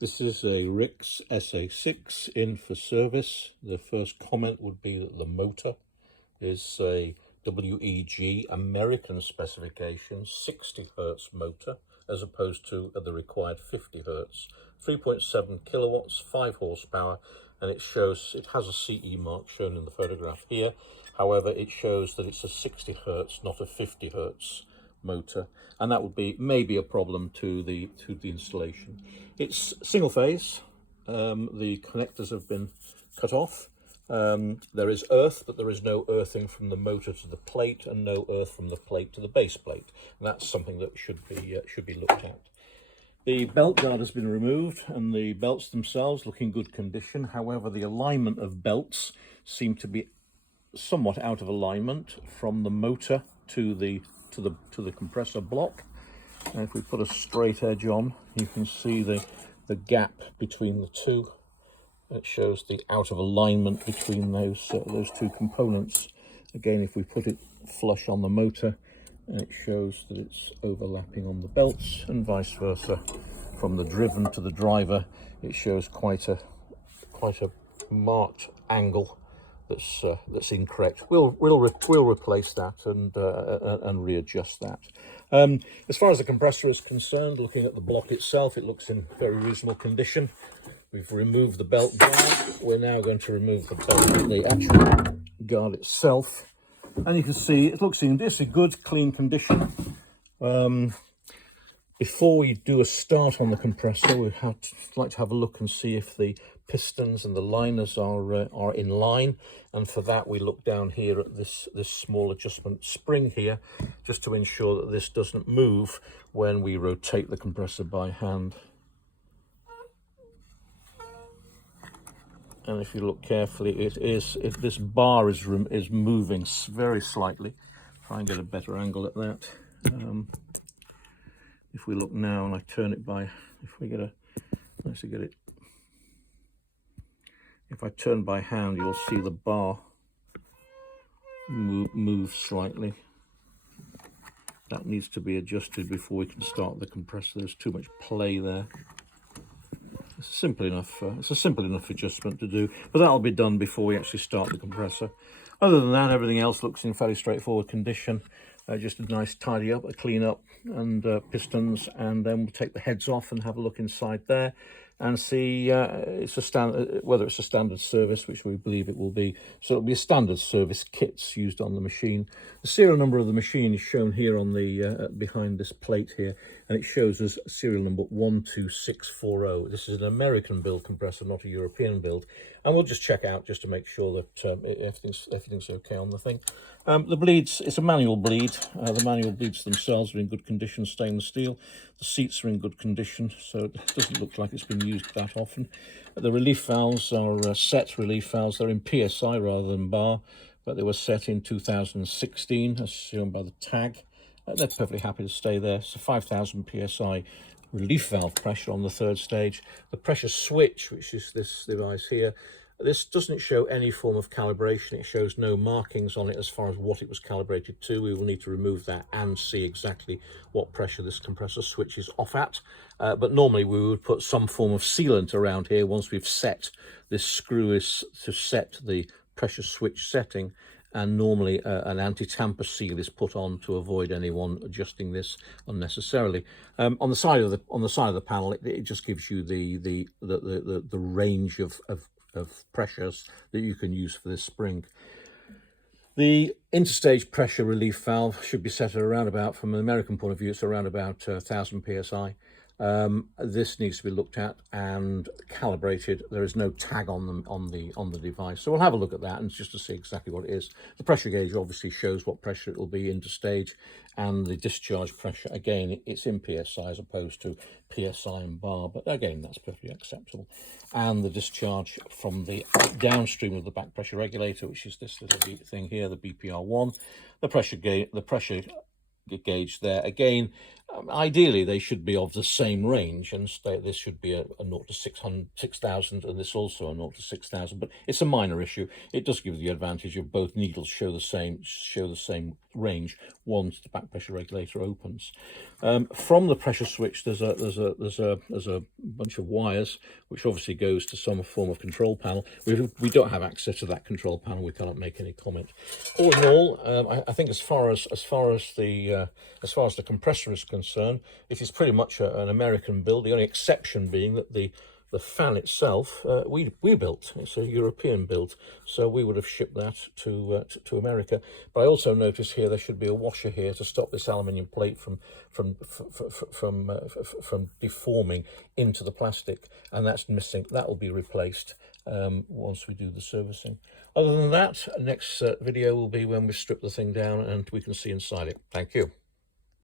This is a Rix SA-6 in for service. The first comment would be that the motor is a WEG American specification 60 Hertz motor as opposed to the required 50 Hertz. 3.7 kilowatts, 5 horsepower, and it has a CE mark shown in the photograph here. However, it shows that it's a 60 Hertz, not a 50 Hertz motor, and that would be maybe a problem to the installation. It's single phase. The connectors have been cut off. There is earth, but there is no earthing from the motor to the plate, and no earth from the plate to the base plate. And that's something that should be looked at. The belt guard has been removed, and the belts themselves look in good condition. However, the alignment of belts seem to be somewhat out of alignment from the motor to the compressor block. And if we put a straight edge on, you can see the gap between the two. It shows the out of alignment between those two components. Again, if we put it flush on the motor, it shows that it's overlapping on the belts, and vice versa. From the driven to the driver, it shows quite a marked angle that's incorrect. We'll replace that and readjust that. As far as the compressor is concerned, looking at the block itself, it looks in very reasonable condition. We've removed the belt guard. We're now going to remove the actual guard itself, and you can see it looks in this a good clean condition. Before we do a start on the compressor, we'd like to have a look and see if the pistons and the liners are in line, and for that we look down here at this small adjustment spring here, just to ensure that this doesn't move when we rotate the compressor by hand. And if you look carefully, this bar is moving very slightly. Try and get a better angle at that. If we look now and I turn it by, if I turn by hand, you'll see the bar move slightly. That needs to be adjusted before we can start the compressor. There's too much play there. It's simple enough. It's a simple enough adjustment to do, but that'll be done before we actually start the compressor. Other than that, everything else looks in fairly straightforward condition. Just a nice tidy up, a clean up, and pistons, and then we'll take the heads off and have a look inside there and see whether it's a standard service, which we believe it will be. So it'll be a standard service kits used on the machine. The serial number of the machine is shown here on the behind this plate here, and it shows us serial number 12640. This is an American build compressor, not a European build, and we'll just check out just to make sure that everything's okay on the thing. The bleeds, it's a manual bleed. The manual bleeds themselves are in good condition, stainless steel. The seats are in good condition, so it doesn't look like it's been used that often. The relief valves are set relief valves. They're in PSI rather than bar, but they were set in 2016, as shown by the tag. They're perfectly happy to stay there. So 5,000 PSI relief valve pressure on the third stage. The pressure switch, which is this device here, this doesn't show any form of calibration. It shows no markings on it as far as what it was calibrated to. We will need to remove that and see exactly what pressure this compressor switch is off at. But normally we would put some form of sealant around here once we've set. This screw is to set the pressure switch setting, and normally an anti-tamper seal is put on to avoid anyone adjusting this unnecessarily. On the side of the panel, it just gives you the range of pressures that you can use for this spring. The interstage pressure relief valve should be set at around about, from an American point of view, it's around about 1,000 psi. This needs to be looked at and calibrated. There is no tag on them on the device, so we'll have a look at that and just to see exactly what it is. The pressure gauge obviously shows what pressure it will be interstage, and the discharge pressure, again, it's in PSI as opposed to PSI and bar, but again, that's perfectly acceptable. And the discharge from the downstream of the back pressure regulator, which is this little thing here, the BPR1, the pressure gauge there, again, Ideally, they should be of the same range, and this should be a 0 to 6,000, and this also a 0 to 6,000. But it's a minor issue. It does give the advantage of both needles show the same range once the back pressure regulator opens. From the pressure switch, there's a bunch of wires which obviously goes to some form of control panel. We don't have access to that control panel. We cannot make any comment. All in all, I think as far as the compressor is concerned, it is pretty much an American build. The only exception being that the fan itself we built. It's a European build, so we would have shipped that to America. But I also notice here there should be a washer here to stop this aluminium plate from deforming into the plastic, and that's missing. That will be replaced once we do the servicing. Other than that, next video will be when we strip the thing down and we can see inside it. Thank you.